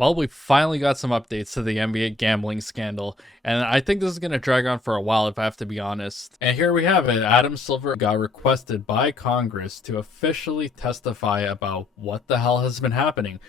Well, we finally got some updates to the NBA gambling scandal, and I think this is going to drag on for a while if I have to be honest. And here we have it. Adam Silver got requested by Congress to officially testify about what the hell has been happening.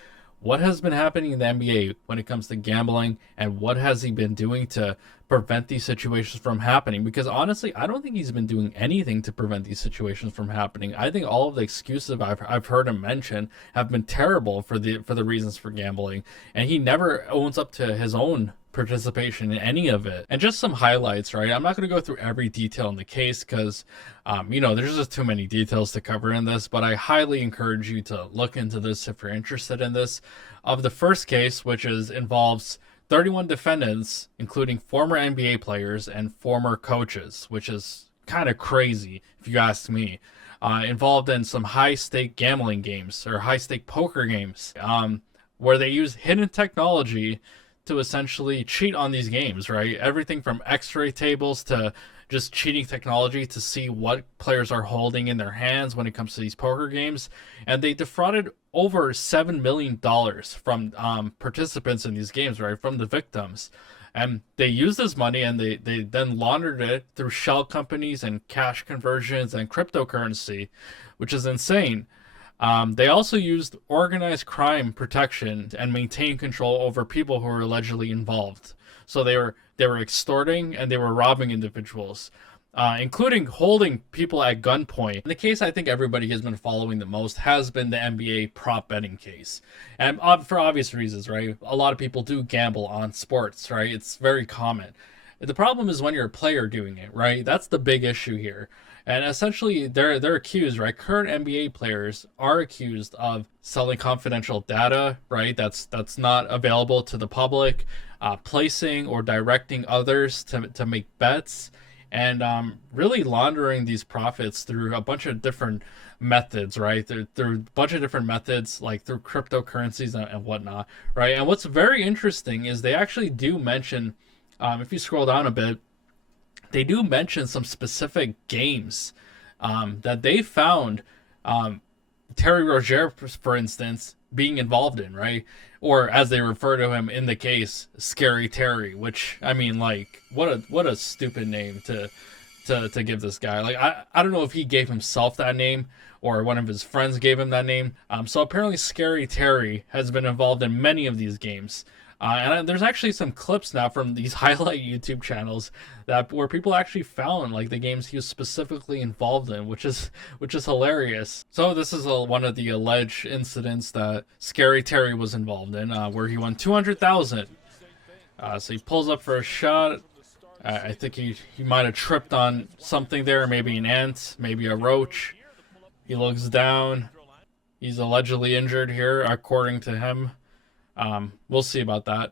What has been happening in the NBA when it comes to gambling, and what has he been doing to prevent these situations from happening? Because honestly, I don't think he's been doing anything to prevent these situations from happening. I think all of the excuses I've heard him mention have been terrible for the reasons for gambling, and he never owns up to his own participation in any of it. And just some highlights, right? I'm not going to go through every detail in the case because, there's just too many details to cover in this, but I highly encourage you to look into this if you're interested in this. Of the first case, which involves 31 defendants, including former NBA players and former coaches, which is kind of crazy if you ask me. Involved in some high stake gambling games or high stake poker games, where they use hidden technology to essentially cheat on these games, right? Everything from x-ray tables to just cheating technology to see what players are holding in their hands when it comes to these poker games. And they defrauded over $7 million from participants in these games, right? From the victims. And they used this money and they then laundered it through shell companies and cash conversions and cryptocurrency, which is insane. They also used organized crime protection and maintained control over people who were allegedly involved. So they were extorting and they were robbing individuals, including holding people at gunpoint. The case I think everybody has been following the most has been the NBA prop betting case, and for obvious reasons, right? A lot of people do gamble on sports, right? It's very common. The problem is when you're a player doing it, right? That's the big issue here. And essentially, they're accused, right? Current NBA players are accused of selling confidential data, right? That's not available to the public, placing or directing others to make bets, and really laundering these profits through a bunch of different methods, right? Through a bunch of different methods, like through cryptocurrencies and whatnot, right? And what's very interesting is they actually do mention, if you scroll down a bit, they do mention some specific games that they found Terry Rozier, for instance, being involved in, right? Or as they refer to him in the case, Scary Terry, which I mean, like, what a stupid name to give this guy. Like, I don't know if he gave himself that name or one of his friends gave him that name. So apparently, Scary Terry has been involved in many of these games. And there's actually some clips now from these highlight YouTube channels where people actually found like the games he was specifically involved in, which is hilarious. So this is one of the alleged incidents that Scary Terry was involved in, where he won 200,000. So he pulls up for a shot. I think he might have tripped on something there, maybe an ant, maybe a roach. He looks down. He's allegedly injured here, according to him. We'll see about that.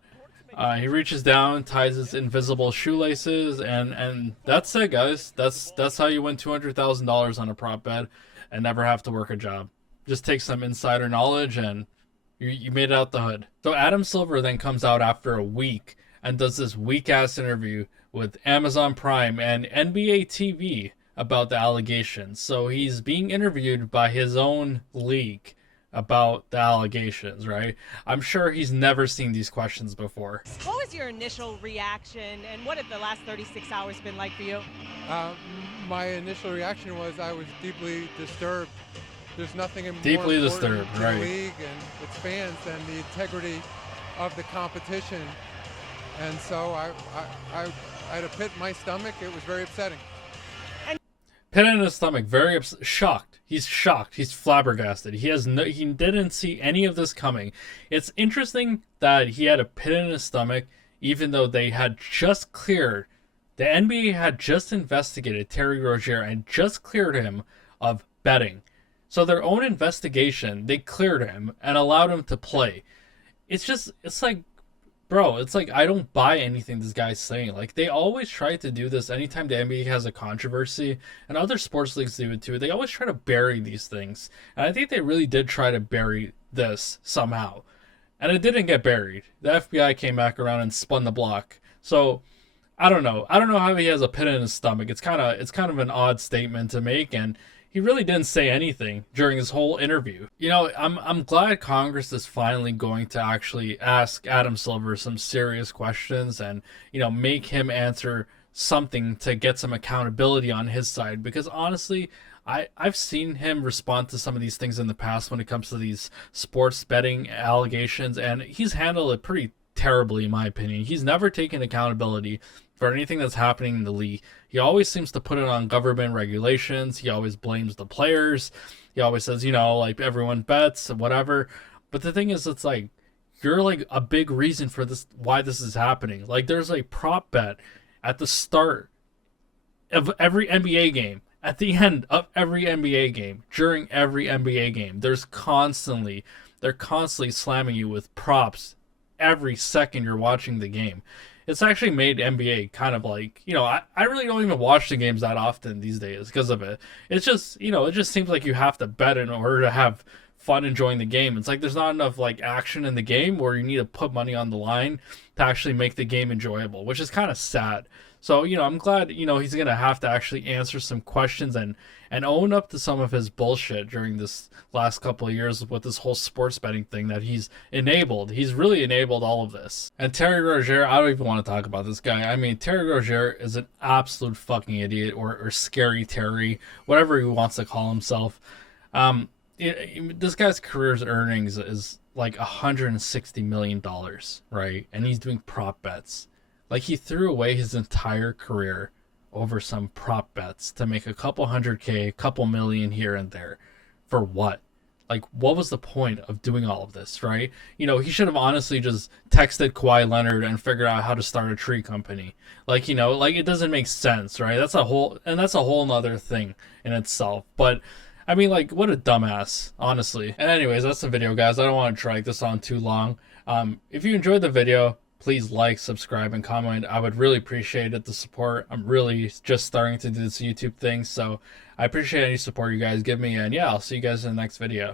He reaches down, ties his invisible shoelaces, and that's it, guys. That's how you win $200,000 on a prop bet and never have to work a job. Just take some insider knowledge and you made it out the hood. So Adam Silver then comes out after a week and does this weak-ass interview with Amazon Prime and NBA TV about the allegations. So he's being interviewed by his own league about the allegations, right? I'm sure he's never seen these questions before. What was your initial reaction, and what have the last 36 hours been like for you? My initial reaction was I was deeply disturbed. There's nothing more Deeply important disturbed, to right? the league and its fans than the integrity of the competition. And so I had a pit in my stomach. It was very upsetting. Pit in his stomach, very shocked. He's shocked. He's flabbergasted. He didn't see any of this coming. It's interesting that he had a pit in his stomach, even though they had just cleared. The NBA had just investigated Terry Rozier and just cleared him of betting. So their own investigation, they cleared him and allowed him to play. It's like, bro, it's like I don't buy anything this guy's saying. Like, they always try to do this anytime the NBA has a controversy, and other sports leagues do it too. They always try to bury these things. And I think they really did try to bury this somehow. And it didn't get buried. The FBI came back around and spun the block. So I don't know. I don't know how he has a pit in his stomach. It's kind of an odd statement to make, and he really didn't say anything during his whole interview. You know, I'm glad Congress is finally going to actually ask Adam Silver some serious questions and, you know, make him answer something to get some accountability on his side, because honestly, I've seen him respond to some of these things in the past when it comes to these sports betting allegations, and he's handled it pretty terribly, in my opinion. He's never taken accountability for anything that's happening in the league. He always seems to put it on government regulations. He always blames the players. He always says, you know, like everyone bets and whatever. But the thing is, it's like, you're like a big reason for this, why this is happening. Like, there's a prop bet at the start of every NBA game, at the end of every NBA game, during every NBA game. They're constantly slamming you with props every second you're watching the game. It's actually made NBA kind of like, you know, I really don't even watch the games that often these days because of it. It's just, you know, it just seems like you have to bet in order to have fun enjoying the game. It's like there's not enough like action in the game where you need to put money on the line to actually make the game enjoyable, which is kind of sad. So, you know, I'm glad, you know, he's going to have to actually answer some questions and own up to some of his bullshit during this last couple of years with this whole sports betting thing that he's enabled. He's really enabled all of this. And Terry Rozier, I don't even want to talk about this guy. I mean, Terry Rozier is an absolute fucking idiot, or scary Terry, whatever he wants to call himself. This guy's career's earnings is like $160 million, right? And he's doing prop bets. Like, he threw away his entire career over some prop bets to make a couple $100K, a couple million here and there. For what? Like, what was the point of doing all of this, right? You know, he should have honestly just texted Kawhi Leonard and figured out how to start a tree company. Like, you know, like, it doesn't make sense, right? That's a whole nother thing in itself. But I mean, like, what a dumbass, honestly. And anyways, that's the video, guys. I don't want to drag this on too long. If you enjoyed the video, please like, subscribe, and comment. I would really appreciate it, the support. I'm really just starting to do this YouTube thing, so I appreciate any support you guys give me. And yeah, I'll see you guys in the next video.